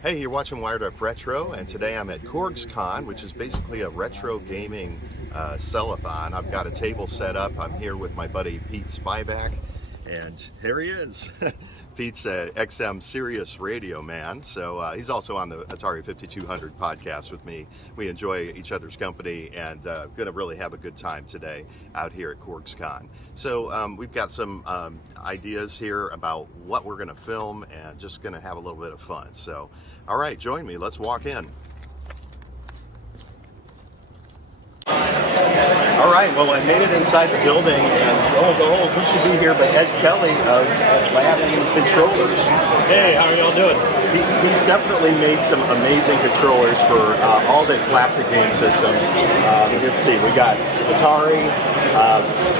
Hey, you're watching Wired Up Retro, and today I'm at CORGs Con, which is basically a retro gaming sell-a-thon. I've got a table set up. I'm here with my buddy Pete Spyback, and here he is. Pete's a XM Sirius radio man, so he's also on the Atari 5200 podcast with me. We enjoy each other's company and going to really have a good time today out here at CORGs Con. So we've got some ideas here about what we're going to film and just going to have a little bit of fun. So, all right, join me. Let's walk in. All right, well, I made it inside the building, and who should be here but Ed Kelly of Edladdin Controllers. Hey, how are y'all doing? He's definitely made some amazing controllers for all the classic game systems. Let's see, we got Atari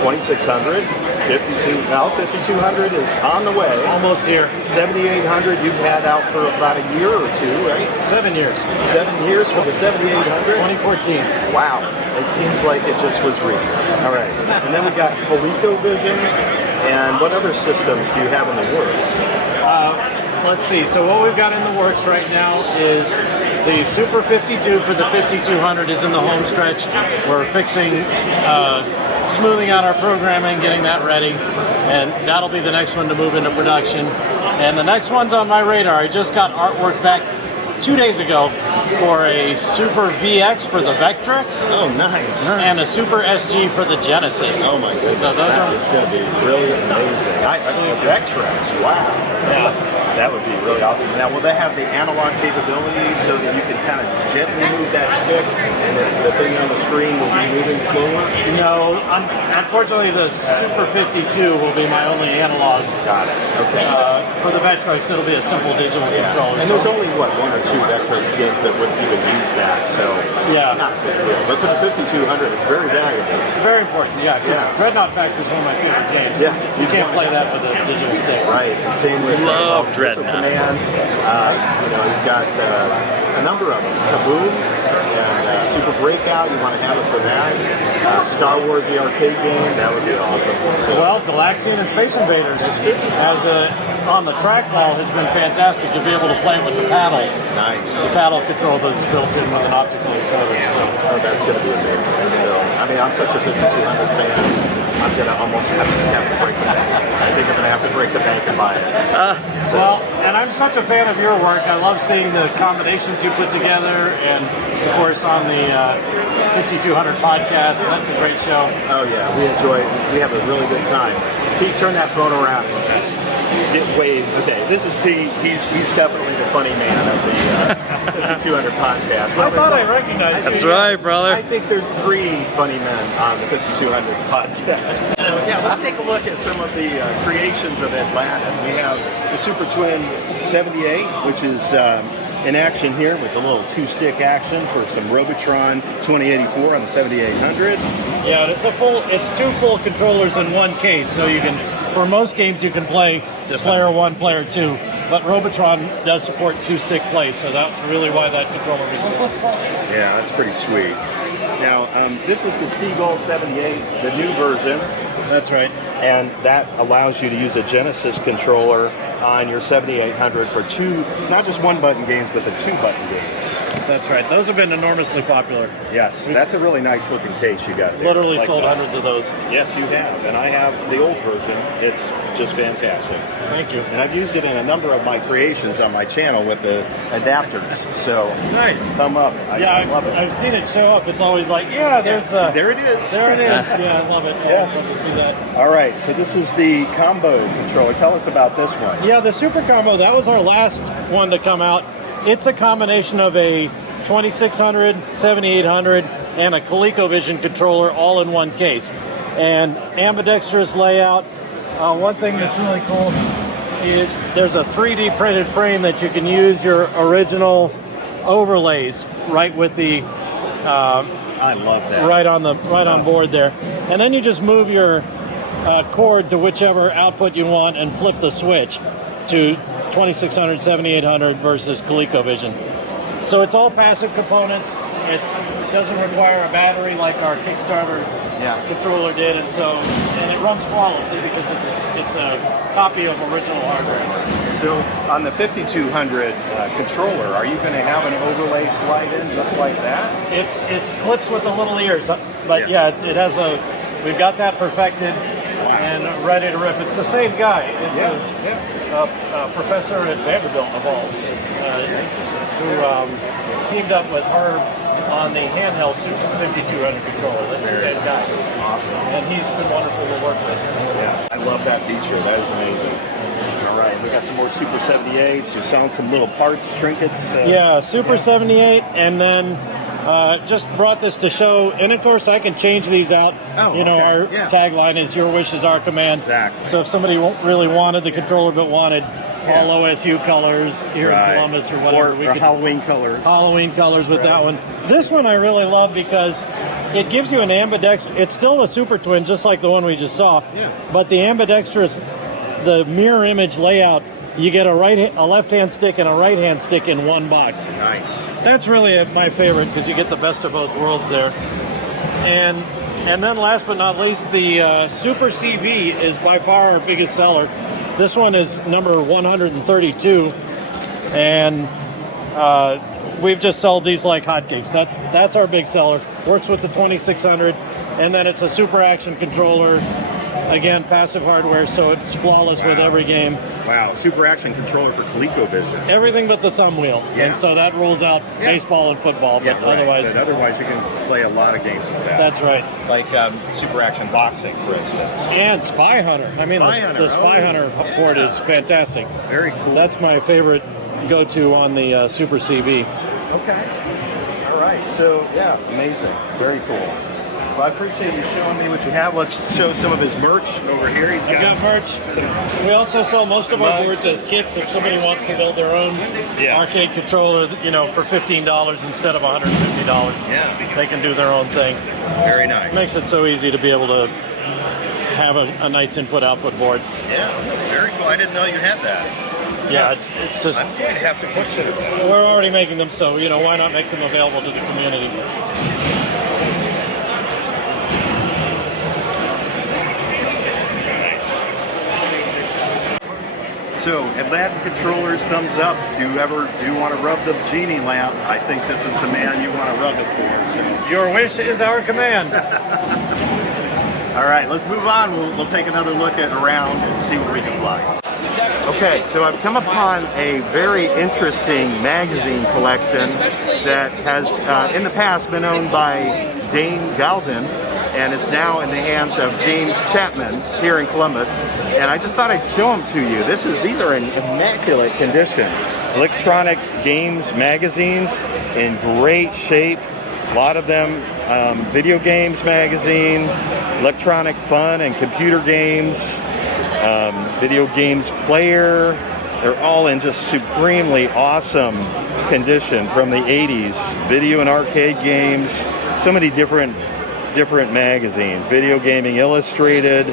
2600, 5200 is on the way. Almost here. 7800 you've had out for about a year or two, right? 7 years. 7 years for the 7800? 2014. Wow. It seems like it just was recent. All right. And then we got ColecoVision. And what other systems do you have in the works? Let's see. So what we've got in the works right now is the Super 52 for the 5200 is in the home stretch. We're fixing, smoothing out our programming, getting that ready. And that'll be the next one to move into production. And the next one's on my radar. I just got artwork back 2 days ago for a Super VX for the Vectrex. Oh, nice. And a Super SG for the Genesis. Oh, my goodness. So those It's going to be really amazing. A Vectrex, wow. Yeah. That would be really awesome. Now, will they have the analog capability so that you can kind of gently move that stick and the thing on the screen will be moving slower? No, unfortunately the Super 52 will be my only analog. Got it. Okay. For the Vectrex, it'll be a simple digital controller. And there's only, what, 1 or 2 Vectrex games that would even use that, so yeah, not a big deal. But for the 5200, it's very valuable. Very important, yeah, because Dreadnought Factory is one of my favorite games. Yeah. You can't play that with a digital stick. Right, and same with Dreadnought. Commands. You've got a number of them. Kaboom and Super Breakout. You want to have it for that. Star Wars, the arcade game. That would be awesome. So, well, Galaxian and Space Invaders on the trackball has been fantastic to be able to play with the paddle. Nice. The paddle control that's built in with an optical encoder. So. Oh, that's going to be amazing. So, I mean, I'm such a 5200 fan. I'm going to almost have to break the bank. I think I'm going to have to break the bank and buy it. Well, and I'm such a fan of your work. I love seeing the combinations you put together, and of course on the 5200 podcast. That's a great show. Oh yeah, we enjoy it. We have a really good time. Pete, turn that phone around. Okay, this is Pete. He's definitely the funny man of the 5200 podcast. Well, I thought I recognized you. That's right, brother. I think there's 3 funny men on the 5200 podcast. So yeah, let's take a look at some of the creations of Edladdin. We have the Super Twin 78, which is in action here with a little 2-stick action for some Robotron 2084 on the 7800. Yeah, it's 2 full controllers in one case, so you can, for most games you can play player 1, player 2, but Robotron does support 2-stick play, so that's really why that controller was built. Yeah, that's pretty sweet. Now, this is the Seagull 78, the new version. That's right. And that allows you to use a Genesis controller on your 7800 for 2, not just 1-button games, but the 2-button games. That's right. Those have been enormously popular. Yes, that's a really nice looking case you got there. Literally sold hundreds of those. Yes, you have. And I have the old version. It's just fantastic. Thank you. And I've used it in a number of my creations on my channel with the adapters. So, nice. Thumb up. I love it. I've seen it show up. It's always like, there's there it is. There it is. Yeah, I love it. Yes. I love to see that. All right, so this is the combo controller. Tell us about this one. Yeah, the Super Combo, that was our last one to come out. It's a combination of a 2600, 7800, and a ColecoVision controller all in one case. And ambidextrous layout. One thing that's really cool is there's a 3D printed frame that you can use your original overlays right with the I love that. right on board there. And then you just move your cord to whichever output you want and flip the switch to 2600, 7800 versus ColecoVision. So it's all passive components. It doesn't require a battery like our Kickstarter controller did, and it runs flawlessly because it's a copy of original hardware. So on the 5200 controller, are you going to have an overlay slide in just like that? It's clips with the little ears, but yeah, it has we've got that perfected and ready to rip. It's the same guy. It's a professor at Vanderbilt of all, who teamed up with Herb on the handheld Super 5200 controller. That's the same guy. Awesome. And he's been wonderful to work with. Yeah, I love that feature. That is amazing. All right, we got some more Super 78s. You're selling some little parts, trinkets. Yeah, Super 78, and then just brought this to show. And of course, I can change these out. Oh, Our tagline is "Your wish is our command." Exactly. So if somebody really wanted the controller but wanted all OSU colors here in Columbus or whatever, we could Halloween colors. Halloween colors with that one. This one I really love because it gives you an ambidextrous. It's still a Super Twin, just like the one we just saw. Yeah. But the ambidextrous, the mirror image layout, you get a left-hand stick and a right-hand stick in one box. Nice. That's really my favorite because you get the best of both worlds there. And then last but not least, the Super CV is by far our biggest seller. This one is number 132, and we've just sold these like hotcakes. That's our big seller. Works with the 2600, and then it's a Super Action controller. Again, passive hardware, so it's flawless with every game. Wow, Super Action controller for ColecoVision. Everything but the thumb wheel. Yeah. And so that rules out baseball and football, but otherwise... But otherwise you can play a lot of games with that. That's right. Like Super Action Boxing, for instance. And Spy Hunter. I mean, the Spy Hunter port is fantastic. Very cool. That's my favorite go-to on the Super CV. Okay. All right, so amazing. Very cool. Well, I appreciate you showing me what you have. Let's show some of his merch over here. I've got merch. We also sell most of our boards as kits. If somebody wants to build their own arcade controller, for $15 instead of $150, they can do their own thing. Very nice. Makes it so easy to be able to have a nice input-output board. Yeah, very cool. I didn't know you had that. Yeah, it's just... I'm going to have to consider that. We're already making them, so, why not make them available to the community? So, Edladdin controllers, thumbs up. If you ever do want to rub the genie lamp, I think this is the man you want to rub it for. So. Your wish is our command. All right, let's move on. We'll take another look around and see what we can find. Okay, so I've come upon a very interesting magazine collection that has, in the past, been owned by Dane Galden, and it's now in the hands of James Chapman here in Columbus. And I just thought I'd show them to you. These are in immaculate condition. Electronic Games magazines in great shape. A lot of them video games magazine, electronic fun and computer games, video games player. They're all in just supremely awesome condition from the 80s. Video and arcade games. So many different magazines. Video Gaming Illustrated,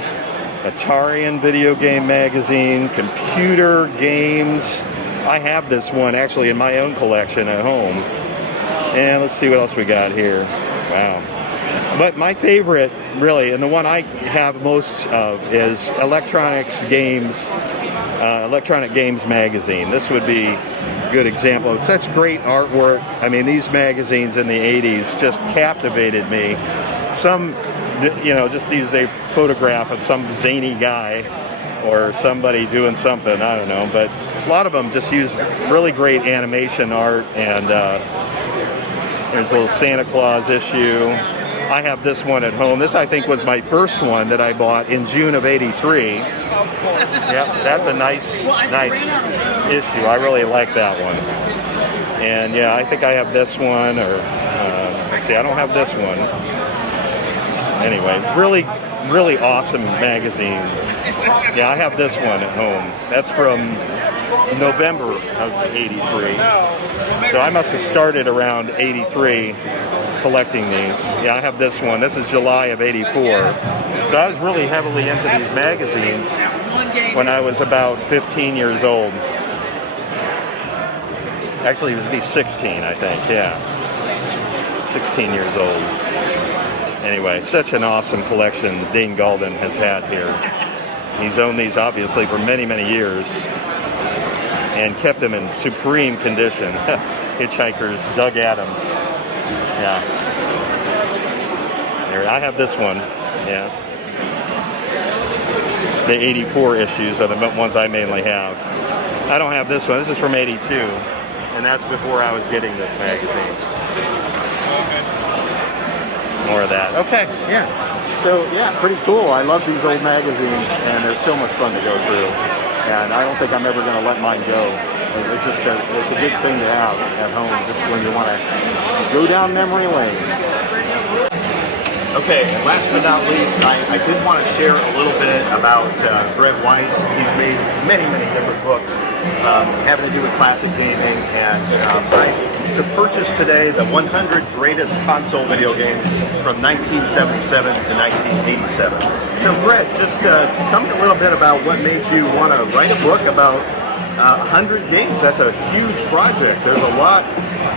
Atari and Video Game Magazine, computer games. I have this one actually in my own collection at home. And let's see what else we got here. Wow. But my favorite, really, and the one I have most of is Electronic Games Magazine. This would be a good example of such great artwork. I mean, these magazines in the 80s just captivated me. Some, just use a photograph of some zany guy or somebody doing something, I don't know. But a lot of them just use really great animation art, and there's a little Santa Claus issue. I have this one at home. This, I think, was my first one that I bought in June of '83. Yep, that's a nice issue. I really like that one. And I think I have this one, or let's see, I don't have this one. Anyway, really awesome magazine. Yeah, I have this one at home. That's from November of '83. So I must have started around '83 collecting these. Yeah, I have this one. This is July of '84. So I was really heavily into these magazines when I was about 15 years old. Actually, it was be 16, I think, yeah. 16 years old. Anyway, such an awesome collection Dean Gaulden has had here. He's owned these obviously for many, many years and kept them in supreme condition. Hitchhikers, Doug Adams. Yeah. There, I have this one. Yeah. The 84 issues are the ones I mainly have. I don't have this one. This is from 82. And that's before I was getting this magazine. More of that. Okay, yeah. So, yeah, pretty cool. I love these old magazines, and they're so much fun to go through. And I don't think I'm ever going to let mine go. It's just it's a good thing to have at home, just when you want to go down memory lane. Okay, and last but not least, I did want to share a little bit about Brett Weiss. He's made many, many different books having to do with classic gaming, and to purchase today the 100 greatest console video games from 1977 to 1987. So Brett, just tell me a little bit about what made you want to write a book about 100 games. That's a huge project. There's a lot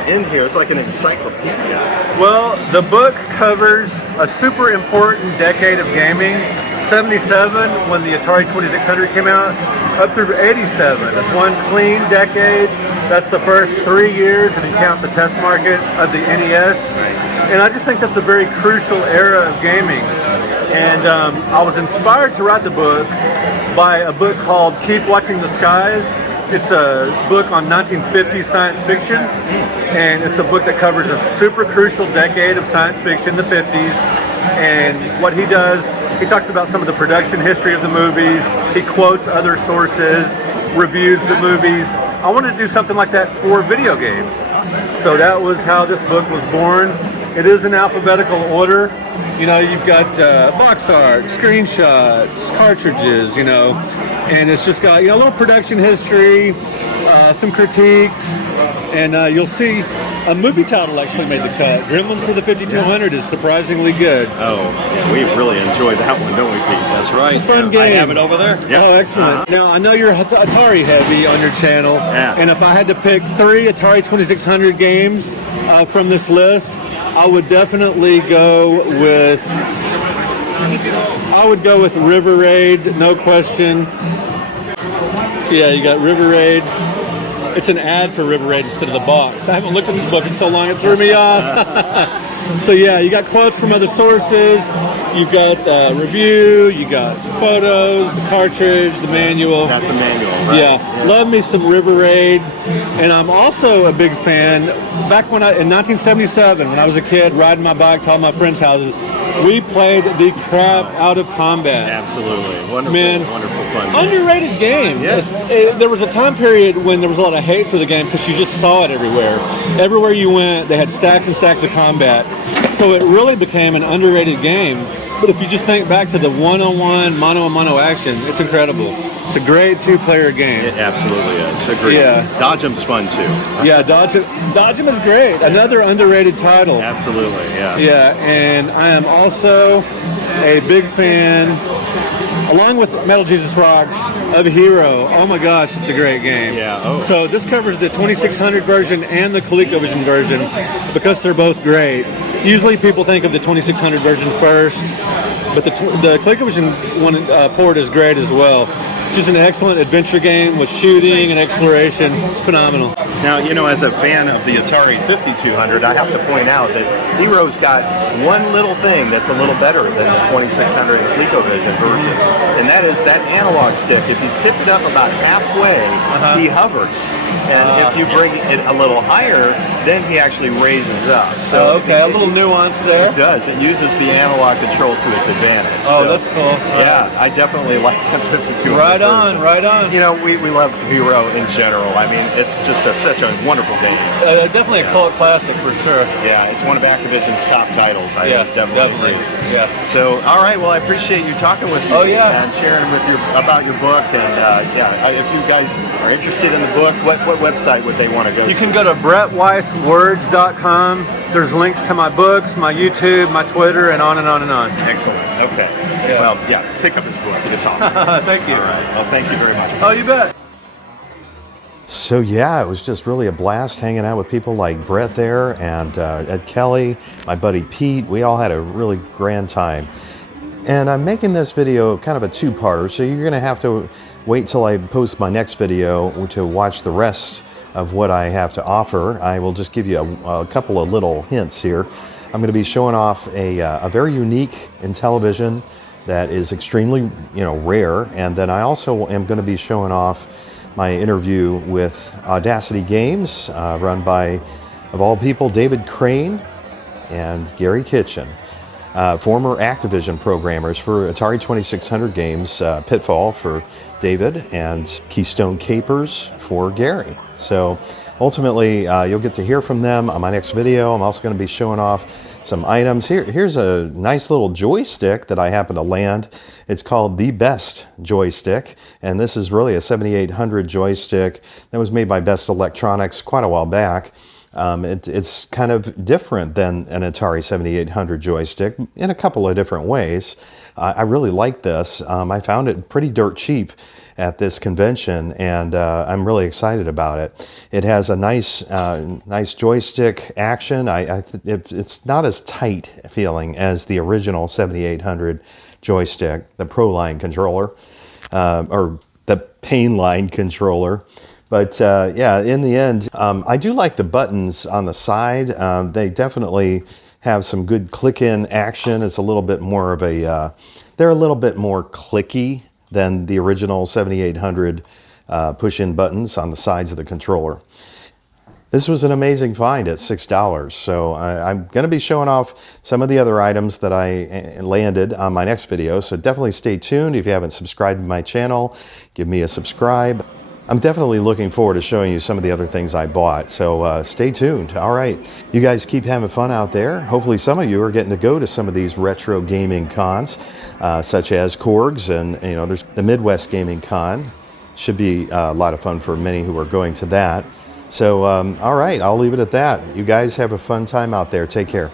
in here. It's like an encyclopedia. Well, the book covers a super important decade of gaming. 77, when the Atari 2600 came out, up through 87. It's one clean decade. That's the first 3 years, if you count the test market, of the NES. And I just think that's a very crucial era of gaming. And I was inspired to write the book by a book called Keep Watching the Skies. It's a book on 1950s science fiction, and it's a book that covers a super crucial decade of science fiction, the 50s. And what he does, he talks about some of the production history of the movies, he quotes other sources, reviews the movies. I wanted to do something like that for video games. So that was how this book was born. It is in alphabetical order. You know, you've got box art, screenshots, cartridges, you know, and it's just got, you know, a little production history, some critiques, and you'll see a movie title actually made the cut. Gremlins for the 5200 is surprisingly good. Oh, yeah, we really enjoyed that one, don't we, Pete? That's right. It's a fun game. I have it over there. Yes. Oh, excellent. Now, I know you're Atari heavy on your channel, and if I had to pick 3 Atari 2600 games from this list, I would definitely go with River Raid, no question. So yeah, you got River Raid. It's an ad for River Raid instead of the box. I haven't looked at this book in so long, it threw me off. So yeah, you got quotes from other sources, you got review, you got photos, the cartridge, the manual. That's the manual, right? Yeah, love me some River Raid. And I'm also a big fan, back in 1977, when I was a kid, riding my bike to all my friends' houses, we played the crap out of Combat. Absolutely. Wonderful, Man, wonderful fun. Underrated game. Yes. There was a time period when there was a lot of hate for the game because you just saw it everywhere. Everywhere you went, they had stacks and stacks of Combat. So it really became an underrated game. But if you just think back to the one-on-one, mano-a-mano action, it's incredible. It's a great 2-player game. It absolutely is. Agreed. Yeah. Dodgem's fun too. Yeah, Dodgem is great. Another underrated title. Absolutely, yeah. Yeah, and I am also a big fan, along with Metal Jesus Rocks, of Hero. Oh my gosh, it's a great game. Yeah. Oh. So this covers the 2600 version and the ColecoVision version because they're both great. Usually people think of the 2600 version first, but the ColecoVision one port is great as well. Just an excellent adventure game with shooting and exploration. Phenomenal. Now, you know, as a fan of the Atari 5200, I have to point out that Hero's got one little thing that's a little better than the 2600 and ColecoVision versions, and that is that analog stick. If you tip it up about halfway, he hovers. And if you bring it a little higher, then he actually raises up. So okay, a little nuance there. It does. It uses the analog control to its advantage. Oh, so, that's cool. Yeah, I definitely like the 5200. Right on, right on. You know, we love Hero in general. I mean, it's just such a wonderful game. Definitely a cult classic for sure. Yeah, it's one of Activision's top titles. I definitely. Yeah. So, all right. Well, I appreciate you talking with me. Oh, yeah. And sharing about your book. And if you guys are interested in the book, what website would they want to go to? You can go to BrettWeissWords.com. There's links to my books, my YouTube, my Twitter, and on and on and on. Excellent. Okay. Yeah. Well, pick up this book. It's awesome. Thank you. All right. Well, thank you very much. Oh, you bet. So yeah, it was just really a blast hanging out with people like Brett there and Ed Kelly, my buddy Pete. We all had a really grand time. And I'm making this video kind of a two-parter, so you're gonna have to wait till I post my next video to watch the rest of what I have to offer. I will just give you a couple of little hints here. I'm gonna be showing off a very unique Intellivision that is extremely, rare. And then I also am gonna be showing off my interview with Audacity Games, run by, of all people, David Crane and Gary Kitchen. Former Activision programmers for Atari 2600 games, Pitfall for David, and Keystone Capers for Gary. So ultimately, you'll get to hear from them on my next video. I'm also going to be showing off some items. Here's a nice little joystick that I happen to land. It's called the Best Joystick, and this is really a 7800 joystick that was made by Best Electronics quite a while back. It's kind of different than an Atari 7800 joystick in a couple of different ways. I really like this. I found it pretty dirt cheap at this convention, and I'm really excited about it. It has a nice joystick action. It's not as tight feeling as the original 7800 joystick, the Pro Line controller, or the Pain Line controller. But yeah, in the end, I do like the buttons on the side. They definitely have some good click-in action. It's a little bit more of a, they're a little bit more clicky than the original 7800 push-in buttons on the sides of the controller. This was an amazing find at $6. So I'm going to be showing off some of the other items that I landed on my next video. So definitely stay tuned. If you haven't subscribed to my channel, give me a subscribe. I'm definitely looking forward to showing you some of the other things I bought, so stay tuned. All right, you guys keep having fun out there. Hopefully some of you are getting to go to some of these retro gaming cons, such as CORGs, and there's the Midwest Gaming Con. Should be a lot of fun for many who are going to that. So all right, I'll leave it at that. You guys have a fun time out there. Take care.